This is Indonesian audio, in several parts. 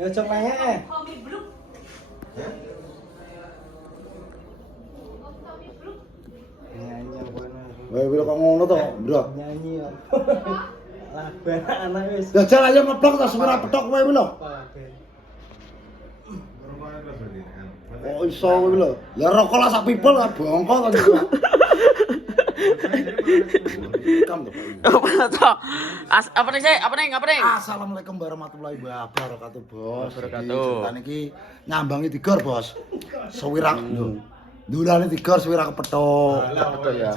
Ya coba ya. Nyanyi apa Wah, bila kok ngono to, Bro. nyanyi ya. Lagu anak wis. Jajal aja ngeblok ta suara petok kowe lho. Oh iso kowe lho. Ya rokok lah sak pipul lah bongko to iki. Kam to. Apa nih sih? Apa nih? Assalamualaikum warahmatullahi wabarakatuh, Bos. Wabarakatuh. Ceritane iki nyambangi Tigor, Bos. Sewirak lho. Dulane Tigor sewirak kepethuk. Betul ya.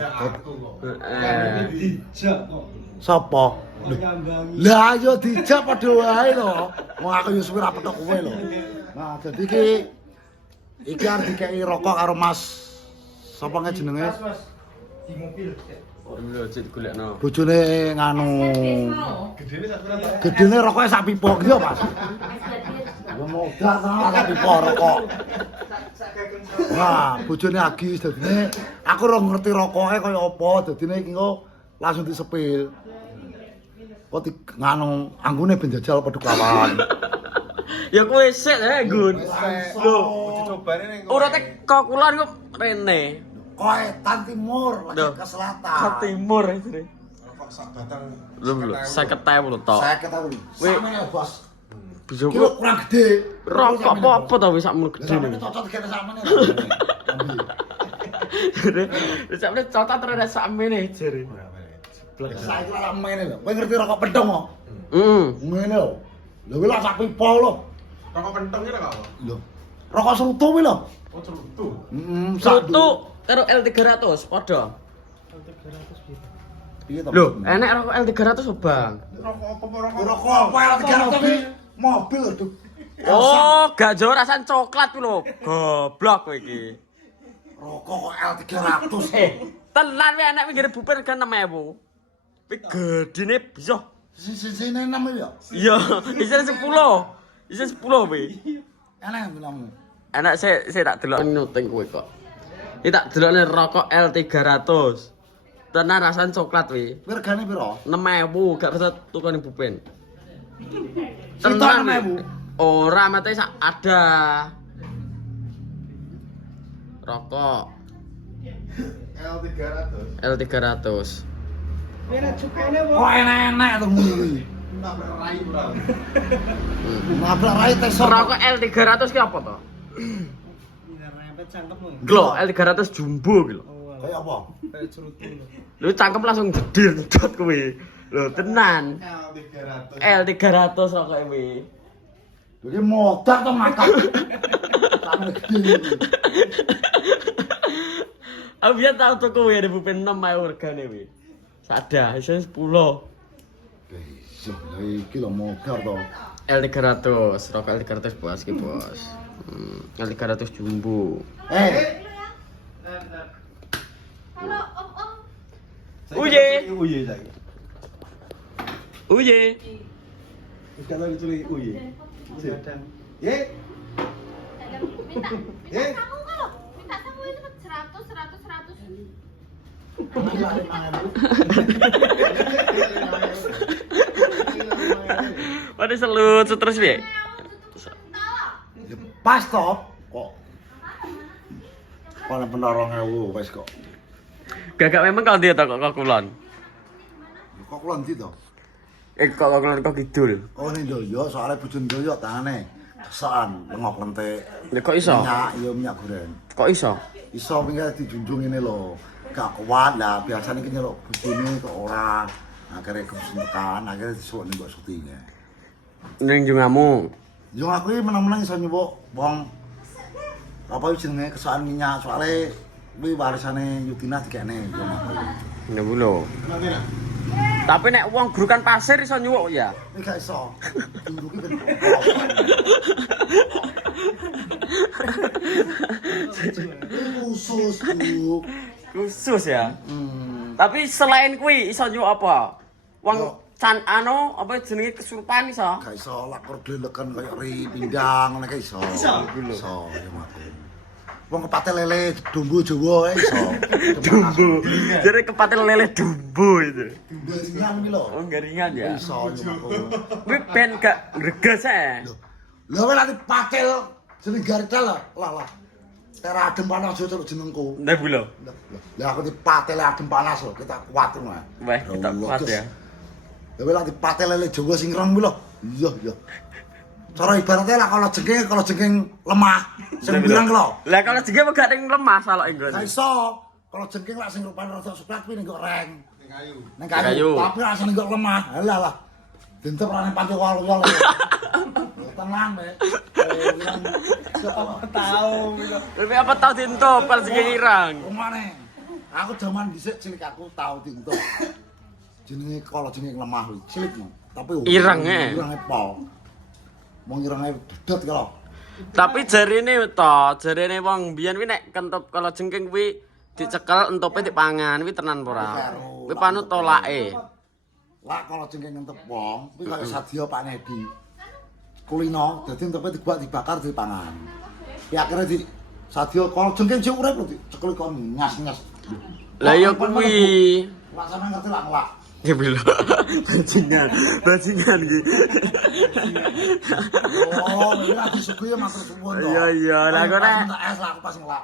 Dijak kok. Sapa? Nyambangi. Lah yo dijak padha wae lho. Wong aku yo sewirak petok kowe lho. Nah, dadi iki arep dikeki rokok karo Mas. Sapa nge jenenge? Di mobil. Lho cek golekno. Bojone nganu. Gedene rokoke sak pipa iki yo, Mas. Yo modal ta sak pipa rokok. Wah, bojone Agis dadine aku ora ngerti rokoke kaya apa, dadine iki kok langsung disepil. Kok nganu anggone ben jajal padha kawan. Ya kowe sik Gun. Lho, Dicobane ning Urate kokulan kok rene. Koetan timur lagi Duh. ke selatan. Ke timur iki. rokok sak batang. Lho 50.000 lho tok. Saya ketahui. Wih. Samene Bos. Bisa Kilo kurang gede. rokok apa to wis sakmu gede Samene nih. cocok kene samene. Wis sakmu cocok terus sakmene jere. Saiki lah mene lho. Kowe ngerti rokok pedhong kok? Heeh. Ngene lho. Lho kuwi lah sak pipa lho. Rokok pentong kira gak apa? Lho. Rokok serutu kuwi lho. Oh, cerutu. Satu karo L300 padha. Piye to? Lho, enek rokok L300 lho, Bang. Rokok apa rokok? Rokok apa ya 300 iki? Mobil lho. Oh, gajo rasan coklat kuwi lho. Goblok kowe iki. Rokok kok L300. Tenan wae enek pinggir bupen kan 6.000. Kuwi gedine bisa. Sisine 6 ya. Iya, isin 10. Isin 10 kuwi. Enak bilamu. Enak saya tak delok nuting kowe kok. Iki tak delokne rokok L300. Tenan rasan coklat kuwi. Regane piro? 6.000 gak bisa tukang bupen. Sitok Tenan. 6.000. Ora mate sak ada. Rokok L300. L300. Ini cukane Kok enak-enak to iki. Tak berai, Bro. Nabrak rai tesor. Rokok L300 ki apa to? Ngerempet cangkemmu. Glo L300 jumbo ki lho. Kayak apa? Kayak cerutu lho. Lu cangkem langsung jedir njot kowe. Lho tenan. L300. L300 rokok kuwi. Jadi modal to makan. Sampe gede. Aku biar tau tuku kowe ada bupen 6.000 regane kuwi. Sada, iso 10. Iso, iki lho modal to. L300, rokok L300 bos ki bos. L300 jumbo. Halo om. Uye. Uye saiki. Uye. Wis kata diculik uye. Kadang. Ye. Minta sangu kalau. Minta sangu itu 100. Waduh selut terus piye? Pas to kok. Kono penorong 2000 wis kok. Gagak memang kau dia kok kulon. Kok kulon ndi to? Kok kulon kok kidul. Oh ning Ndoyo soalnya bojone Ndoyo tangane kesan lengok lentik. Lha kok iso? Minyak, iya minyak goreng. Kok iso? Iso pinggir dijunjung ini lho. Gak kuat lah, biasanya iki nyeluk bojone kok ora. Akhirnya kesuntukan, akhirnya disuwuk ning mbok syutinge. Ning jungamu. Yo aku iki menang-menang iso nyuwuk wong apa iki jenenge kesukaan minyak soalnya kuwi warisane Yudina dikene yo aku. Nek lho. Tapi nek wong grukan pasir iso nyuwuk ya. Iki gak iso. Duruke ben. Khusus Bu. Khusus ya. Tapi selain kuwi iso nyuwuk apa? Wong Yo. can apa jenenge kesurupan iso. Gak iso lakor deleken kaya ri pindang ngene iso. Iso yo aku. Wong kepate lele dumbu Jawa iso. Dumbo. Jadi kepatil lele dumbo itu. Garingan iki lho. Oh garingan ya. Iso yo aku. Kuwi ben gak greges ae. Lho, Lha kowe lati patil jeneng gartel lah. Tera adem panas aja terus jenengku. Nebula. Lah aku dipatil adem panas lho, kita kuat ngono. Wah, kita kuat ya. Lha kowe lati patil lele Jawa sing rong kuwi lho. Iya. Cara ibaratnya lah kalau jengking lemah, sing bilang lho. Lah kalau jengking gak ning lemah salok enggon. Gak iso. Kalau jengking lah sing rupane rada suklat kuwi ning kok reng. Ning kayu. Kayu. Tapi rasane kok lemah. Halah. Dintep rane panti wal-wal. Tenang, Mek. Tapi apa tau dintop pas jengking irang? Omane. Aku jaman dhisik cilik aku tau dintep. Jenenge kalau jengking lemah kuwi, cilik no. Tapi Irange pol. Mau irange dedot kalau. Tapi jarine wong biyen kuwi nek kentop kalau jengking kuwi dicekel entope dipangan kuwi tenan apa ora? Kuwi panut tolake. Lah kalau jengking ngentep wong, kuwi kaya sadya Pak Nedi. Kulino, dadi entope dibuat dibakar dipangan. Ki akhire di sadya kalau jengking sing urip lho dicekel kon nyas-nyas. Lah ya kuwi. Lah sampe ngerti lah ngelak. Ya bilo. Bajingan iki. Oh, iki lagi suguh ya matur suwun to. Iya, lah kok nek es lah aku pas ngelak.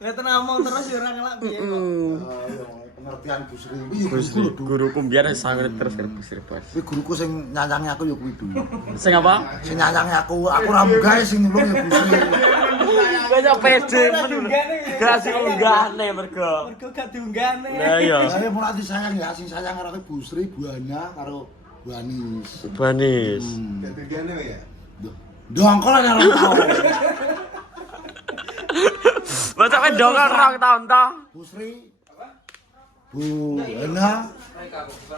Nek ngomong terus ya ora ngelak piye kok. Pengertian Busri. guruku biar sangat terus bos. Kuwi guruku sing nyanyangi aku ya kuwi dulu. Sing apa? Sing nyanyangi aku ra mugahe sing nyulung ya Busri. Wis pede men. Gak sing unggahne mergo. Mergo gak diunggahne. Lah iya. Saya mulai disayang ya, sing sayang karo Busri, Buana karo Buanis. Banis. Ketinggiannya ya? Dongkol ora tau. Baca men dongkol 2 tahun ta. Busri. Bu Ena.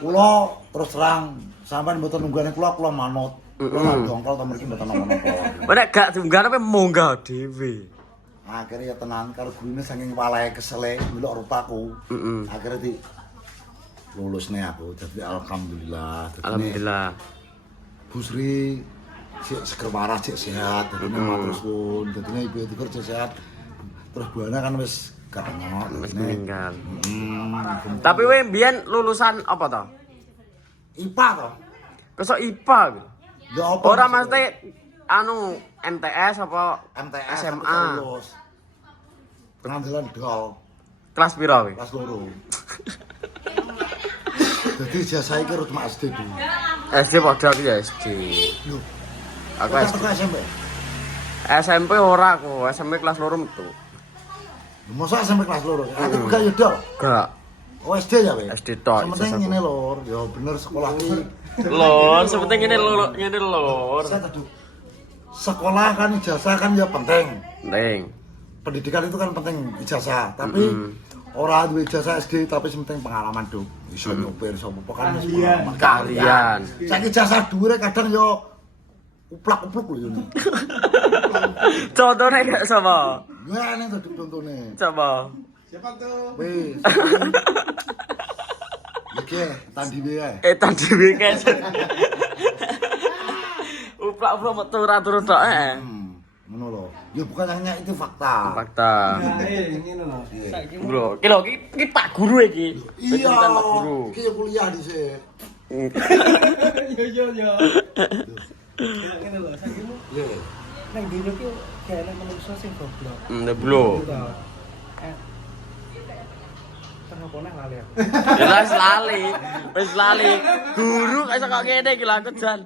Kula terus terang sampean mboten nunggane kula manut. Kula dongkol to mriki mboten napa-napa. Nek gak diunggah apa munggah dhewe. Akhirnya ya tenan karo gurune saking walahe kesele ndelok rupaku. Akhirnya di lulusne aku. Jadi alhamdulillah. Alhamdulillah. Busri sik seger waras, sik sehat, dadi matur suwun. Dadine ibu kerja sehat. Terus Buana kan wis gak ono, Wis meninggal. Tapi Tapi we mbiyen lulusan apa to? IPA to. Kesok IPA gitu. Ya apa? Ora mesti anu MTS apa MTS SMA. lulus. Pengandalan dol Kelas piro kuwi? kelas 2. Jadi jasa iki rut mak SD dulu. SD padha aku ya SD. Lho, Aku kok SD. tekan SMP. SMP ora aku, SMP kelas 2 metu. Mosok SMP kelas 2. Aku buka yo dol. Gak. Oh SD ya, Wek? SD tok, Sementing ijazah. ngene lur, ya bener sekolah iki. Lor, sepenting ngene lor. Saya tadi sekolah kan ijazah kan ya penting. Penting. Pendidikan itu kan penting ijazah, tapi ora duwe ijazah SD tapi penting pengalaman dong. Iso nyopir iso apa kan pengalaman. Keahlian. Saiki ijazah dhuwure kadang yo uplak-upluk lho yo. Contohnya kayak sama. Ngene tadi contone. Coba. Siapa tuh? Wis. Oke, tandi wae. Etan dhewe keset. Uplak-uplak metu turu tok Ngono lho. Ya bukan hanya itu fakta. Fakta. Nah, ngene lho. Saiki Bro, iki Pak Guru iki. Iya. Betul Pak Guru. Iki ya kuliah dhisik. yo. Ya ngene lho, saiki Iya. nang dino ki gak ana menungso sing goblok. Bro. Tengah lali aku. Ya wis lali. Guru kok iso kok ngene iki lho aku jan.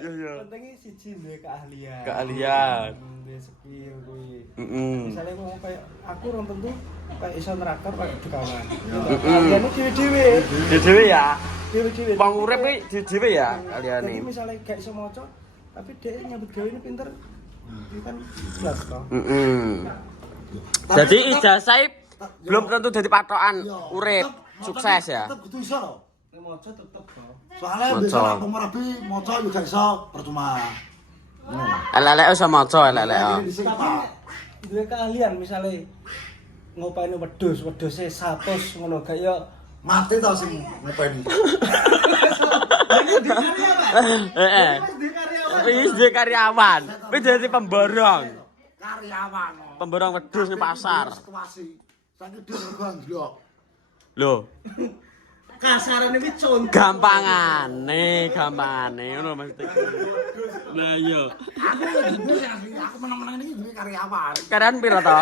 Iya. Pentingnya siji duwe keahlian. Keahlian. Duwe skill kuwi. Heeh. Misalnya mau kayak aku orang tentu kayak iso nerakor kayak di kawan. Keahliannya dhewe-dhewe. Dhewe ya. Dhewe-dhewe. Wong urip iki dhewe ya Jadi kaliane. misalnya gak iso maca tapi dia nyambut gawe ini pinter. Itu kan jelas toh. Jadi ijazah belum tentu jadi patokan Iya. urip sukses ya. Tetep kudu iso lho. Nek maca tetep toh. Soalnya Maca. besok aku merabi maca juga iso percuma. Elek-elek usah maca elek-elek. Tapi duwe keahlian misalnya ngopeni wedhus-wedhuse 100 ngono gak yo Mati tau sing ngopeni. Heeh. Wis duwe karyawan. Wis dadi pemborong. Karyawan. Pemborong wedhus ning pasar. Situasi. Saiki dhewe rego ndelok. Lho. kasarane iki contoh. Gampangane ngono maksudnya. Lah iya. Aku ya duwe asli, aku menang-menang iki duwe karyawan. Karyan piro to?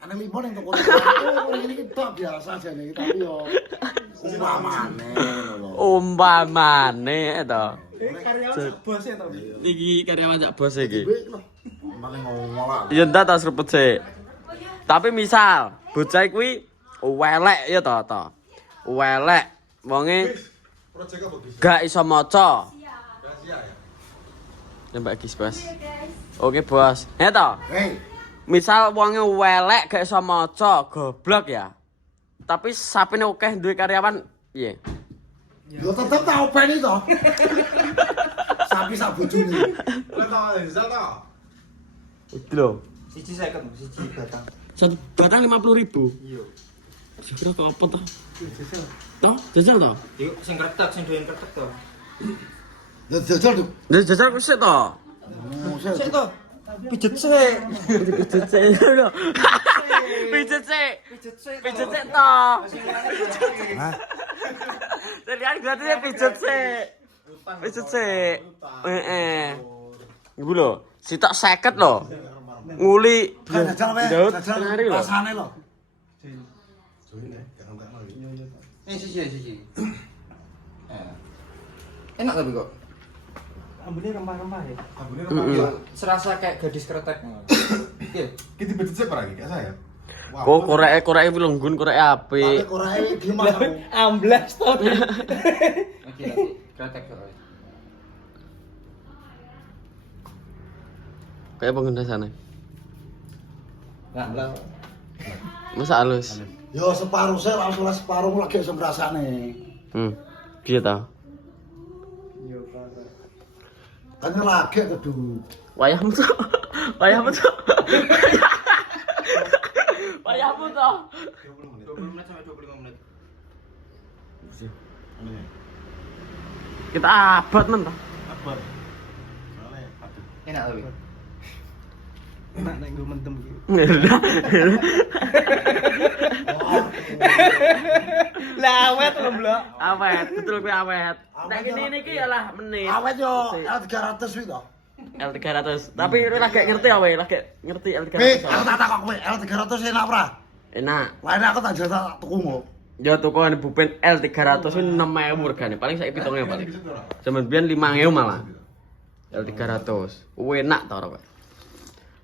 Ana 5 ning toko. Oh, ini iki tok biasa jane iki tapi yo umpamane ngono lho. Umpamane to. Karyawan sak bos e to. Iki karyawan sak bos iki. Paling ngomong lah. Ya entar ta seruput sik. Tapi misal bocah kuwi welek ya to. Welek wonge Proyek apa, Gus? gak iso maca. Rahasia ya? Ya Mbak Gis, Bos. Oke, Bos. Ya to. Hei, Misal wonge welek gak iso maca, goblok ya. Tapi sapine akeh duwe karyawan piye? yo tetep tak openi to. Sapi sak bojone. Lo tau ada Rizal tau? Itu lho. Siji 50, siji batang. Satu batang 50.000. Iya. Sekira kok apa to? Jajal. Toh, jajal to? Yuk sing kretek sing doyan kretek to. Yo jajal tuh. Jajal ku sik to. Sik to. Pijet sik. Pijet sik lho. Pijet sik. Pijet sik. Pijet sik to. Hah? Terlihat gratis pijet sik. Pijet sik. Iku lho, sitok 50 lho. Nguli. Kan jajal wae. Daud, Jajal nari lho. rasane lho. Siji. Enak tapi kok. Ambune rempah-rempah ya. Abune Heeh. Serasa kayak gadis kretek. Iya. Kita betul sih pergi kayak saya. Wah, Kok koreke kuwi lunggun korek Tapi apik. korae gimana aku? Amblas to. Oke, kretek kok. Kayak pengendasane. Enggak amblas. Masa halus. Yo separuh sih langsung separuh lagi iso ngrasane. Piye ta? Yo kata. Kan lagi tuh. Wayahmu to. Wayahmu to. Wayahmu to. 20 menit sampai 25 menit. Kita abad men to. Apa? Soalnya aduh. Enak tapi. Enak nek nggo mendem iki. Lah awet lho, Blok. Awet, betul kuwi awet. Nek kene iki ya lah menit. Awet yo L300 kuwi to. L300. Tapi kowe lagi ngerti ya wae, lagi ngerti Pik, L300. aku tak takok kowe L300 enak ora? Enak. Lain aku tak jasa tak tuku mo. Ya tukuan bupen L300 kuwi 6.000 regane. Paling saiki 7.000 paling. Zaman biyen 5.000 malah. L300. Kuwi enak ta ora kowe?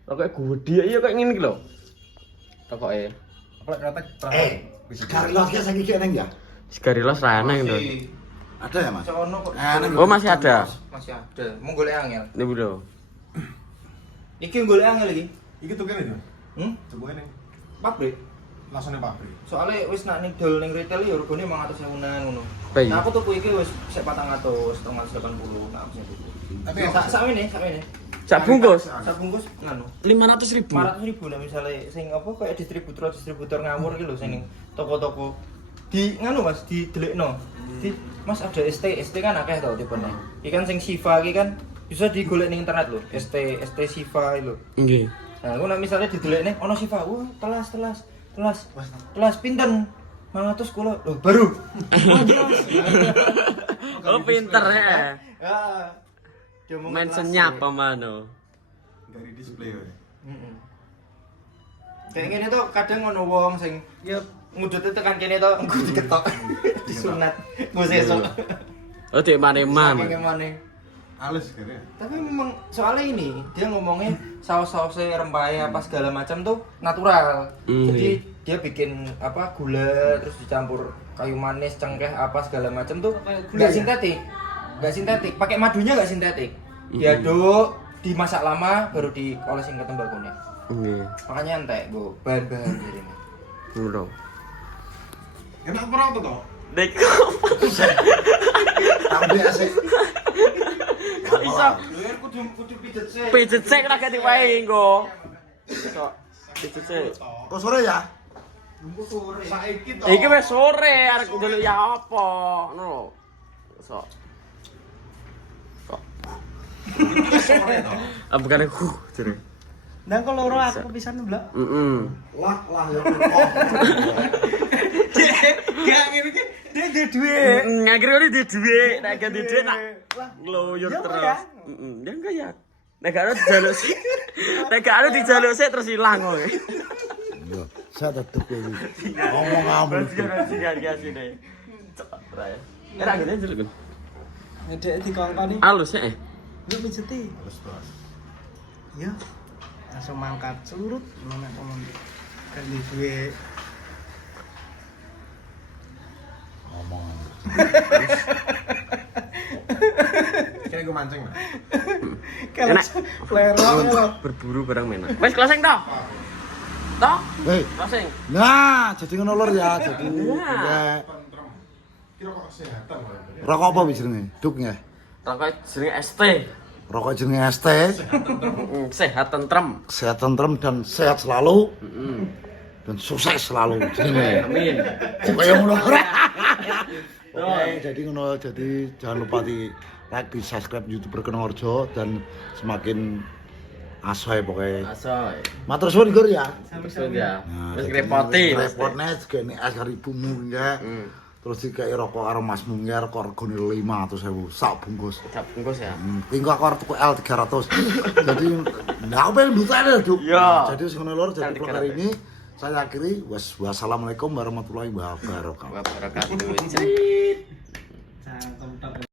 Lah kok gede iya kok ngene iki lho. Tokoke. Apa kretek Sekali lagi saya kiki neng ya. Sigarilos ra eneng to. Ada ya mas? Sono kok. Oh masih ada. Masih ada. Mau golek angel. Niku lho. Iki golek angel iki. Iki tuh kene tuh. Coba ini Pabrik. langsung ning pabrik. Soalnya wis nak ning dol ning retail ya regane 500.000-an ngono. Baik. Nah, aku tuku iki wis sik 400, 380 nak aku tuku. Tapi Sak ngene. Sak bungkus Sak bungkus nganu. 500.000. 500.000 lah misalnya sing apa kayak distributor ngawur iki lho sing ning toko-toko. Di nganu Mas, didelekno. Di Mas ada ST kan akeh to tipene. Iki kan sing Siva iki kan bisa digolek ning internet lho. ST Siva iki lho. Nggih. Nah, aku nak misalnya didelekne ono Siva, wah telas pinten 500 kula lho baru. Oh pinter ya. Ya. Dia mau Mentionnya apa mano? enggak di display we. Heeh. Kayak gini tuh kadang ono wong sing ya ngudute tekan kene to engko diketok disunat nggo sesuk. Oh dik maneman. Maneh. Alis kene. Tapi memang soalnya ini dia ngomongnya saus-sausnya rempahnya apa segala macam tuh natural. Jadi dia bikin apa gula terus dicampur kayu manis, cengkeh apa segala macam tuh nggak sintetik. Nggak sintetik, pakai madunya nggak sintetik. Diaduk, dimasak lama baru diolesin ke tembakunya. Nggih. Makanya entek, Bu. Bahan-bahan dari ini. Ngono. Enak apa ora to? Dek. Tapi asik. Kok iso Lho kudu pijet sih. pijet sik ra ganti wae engko. Kok pijet sik. Kok sore ya? Saiki to. Iki wis sore arek ndelok ya apa, ngono. Sok. Kok. Ah bukan jere. Nang kok loro aku pisan, Blok. Heeh. Lah ya. Gak ngene iki Dia di duit. Ngakir kali di duit, nek gak di duit nak ngeloyor Ya, terus. ya. Ya enggak ya. Nek gak ada dijaluk sih. Nek gak ada dijaluk sih terus hilang kok. Yo, saya tetep kowe. Ngomong ampun. Kasih deh. Era gede jelek kan. Ngedek dikongkoni. Halus ya. Lu pijeti. Iya. Langsung mangkat surut mana ngomong. Kan di duit. Ngomong. Kira gue mancing lah. Kalau Enak. flare Berburu barang menak. Wes closing toh. Toh? Hei, Closing. nah jadi ngono lur ya, jadi Nah. Kira kok kesehatan lah. rokok apa wis jenenge? Duk ya. Rokok jenenge ST. Rokok jenenge ST, Sehat tentrem. sehat tentrem dan sehat selalu dan sukses selalu jenenge. Amin. Pokoknya ngono. Oke, jadi ngono, jadi jangan lupa di like, di subscribe YouTube Rekenongorjo dan semakin asoy pokoknya. Asoy. Matur suwun Gur ya. Maksud ya. Nah, Wis jadi ngrepoti. repotnya juga ini es karibumu enggak. Terus dikai rokok karo masmu enggak rokok regane 500.000 sak bungkus. Cap bungkus ya. Tinggal aku arep tuku L300. Jadi ndak pengen butane, Duk. Iya. Jadi sing ngono lur, jadi L300. vlog hari ini saya akhiri. Wassalamualaikum warahmatullahi wabarakatuh. Wabarakatuh. Cerit.